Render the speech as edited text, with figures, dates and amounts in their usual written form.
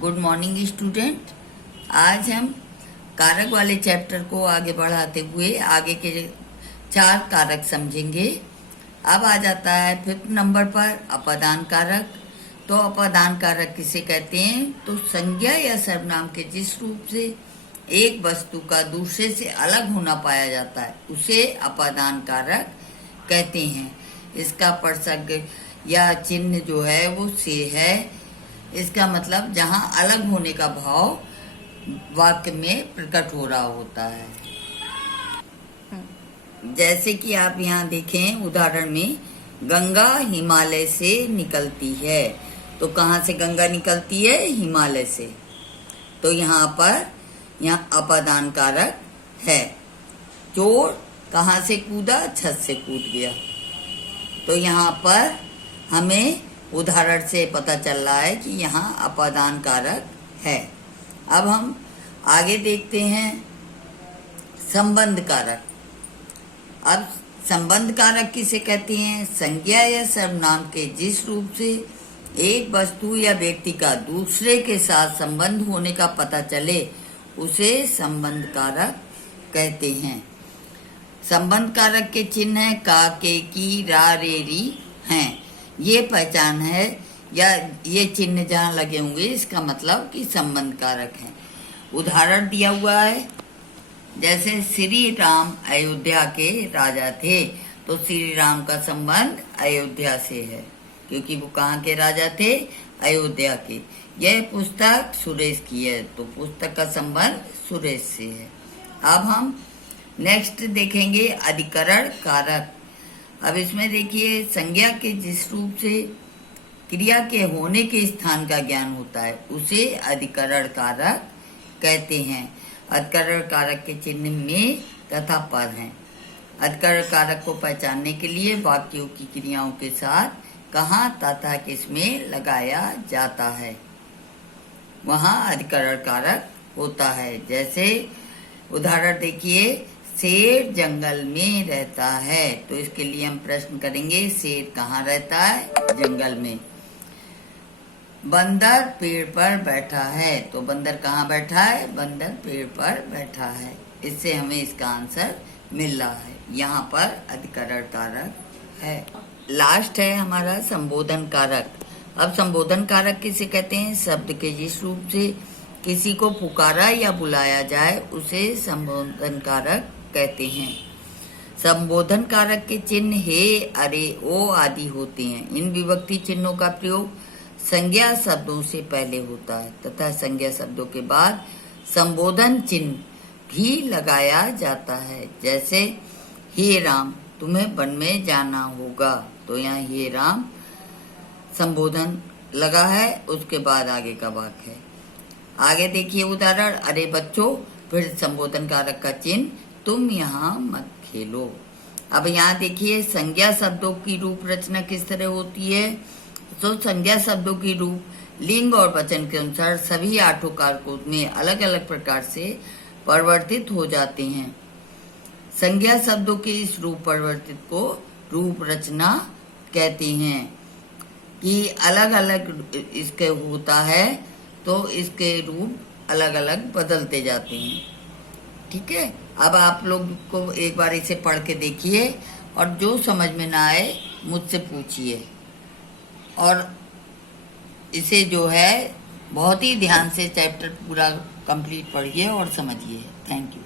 Good morning student. आज हम कारक वाले चैप्टर को आगे बढ़ाते हुए आगे के 4 कारक समझेंगे। अब आ जाता है 5th नंबर पर अपादान कारक। तो अपादान कारक किसे कहते हैं? तो संज्ञा या सर्वनाम के जिस रूप से एक वस्तु का दूसरे से अलग होना पाया जाता है उसे अपादान कारक कहते हैं। इसका प्रसंग या चिन्ह जो है वो से है। इसका मतलब जहां अलग होने का भाव वाक्य में प्रकट हो रहा होता है। जैसे कि आप यहाँ देखें उदाहरण में, गंगा हिमालय से निकलती है। तो कहाँ से गंगा निकलती है? हिमालय से। तो यहाँ अपादान कारक है। चोर कहाँ से कूदा? छत से कूद गया। तो यहाँ पर हमें उदाहरण से पता चल रहा है कि यहाँ अपादान कारक है। अब हम आगे देखते हैं संबंध कारक। अब संबंध कारक किसे कहते हैं? संज्ञा या सर्वनाम के जिस रूप से एक वस्तु या व्यक्ति का दूसरे के साथ संबंध होने का पता चले उसे संबंध कारक कहते हैं। संबंध कारक के चिन्ह है का, के, की, रा, रे, री हैं। ये पहचान है या ये चिन्ह जहाँ लगे होंगे इसका मतलब कि संबंध कारक है। उदाहरण दिया हुआ है, जैसे श्री राम अयोध्या के राजा थे। तो श्री राम का संबंध अयोध्या से है क्योंकि वो कहाँ के राजा थे? अयोध्या के। यह पुस्तक सुरेश की है तो पुस्तक का संबंध सुरेश से है। अब हम नेक्स्ट देखेंगे अधिकरण कारक। अब इसमें देखिए, संज्ञा के जिस रूप से क्रिया के होने के स्थान का ज्ञान होता है उसे अधिकरण कारक कहते हैं। अधिकरण कारक के चिन्ह में तथा पर हैं। अधिकरण कारक को पहचानने के लिए वाक्यों की क्रियाओं के साथ कहाँ तथा किसमें लगाया जाता है वहाँ अधिकरण कारक होता है। जैसे उदाहरण देखिए, शेर जंगल में रहता है। तो इसके लिए हम प्रश्न करेंगे, शेर कहाँ रहता है? जंगल में। बंदर पेड़ पर बैठा है। तो बंदर कहाँ बैठा है? बंदर पेड़ पर बैठा है। इससे हमें इसका आंसर मिल रहा है। यहाँ पर अधिकरण कारक है। लास्ट है हमारा संबोधन कारक। अब संबोधन कारक किसे कहते हैं? शब्द के जिस रूप से किसी को पुकारा या बुलाया जाए उसे संबोधन कारक कहते हैं। संबोधन कारक के चिन्ह हे, अरे, ओ आदि होते हैं। इन विभक्ति चिन्हों का प्रयोग संज्ञा शब्दों से पहले होता है तथा संज्ञा शब्दों के बाद संबोधन चिन्ह भी लगाया जाता है। जैसे हे राम, तुम्हें वन में जाना होगा। तो यहाँ हे राम संबोधन लगा है, उसके बाद आगे का वाक्य है। आगे देखिए उदाहरण, अरे बच्चों, फिर संबोधन कारक का चिन्ह तुम यहाँ मत खेलो। अब यहाँ देखिए संज्ञा शब्दों की रूप रचना किस तरह होती है। तो संज्ञा शब्दों की रूप लिंग और वचन के अनुसार सभी 8 कारकों में अलग अलग प्रकार से परिवर्तित हो जाते हैं। संज्ञा शब्दों के इस रूप परिवर्तित को रूप रचना कहते हैं कि अलग अलग इसके होता है तो इसके रूप अलग अलग बदलते जाते हैं। ठीक है। अब आप लोग को एक बार इसे पढ़ के देखिए और जो समझ में ना आए मुझसे पूछिए और इसे जो है बहुत ही ध्यान से चैप्टर पूरा कंप्लीट पढ़िए और समझिए। Thank you.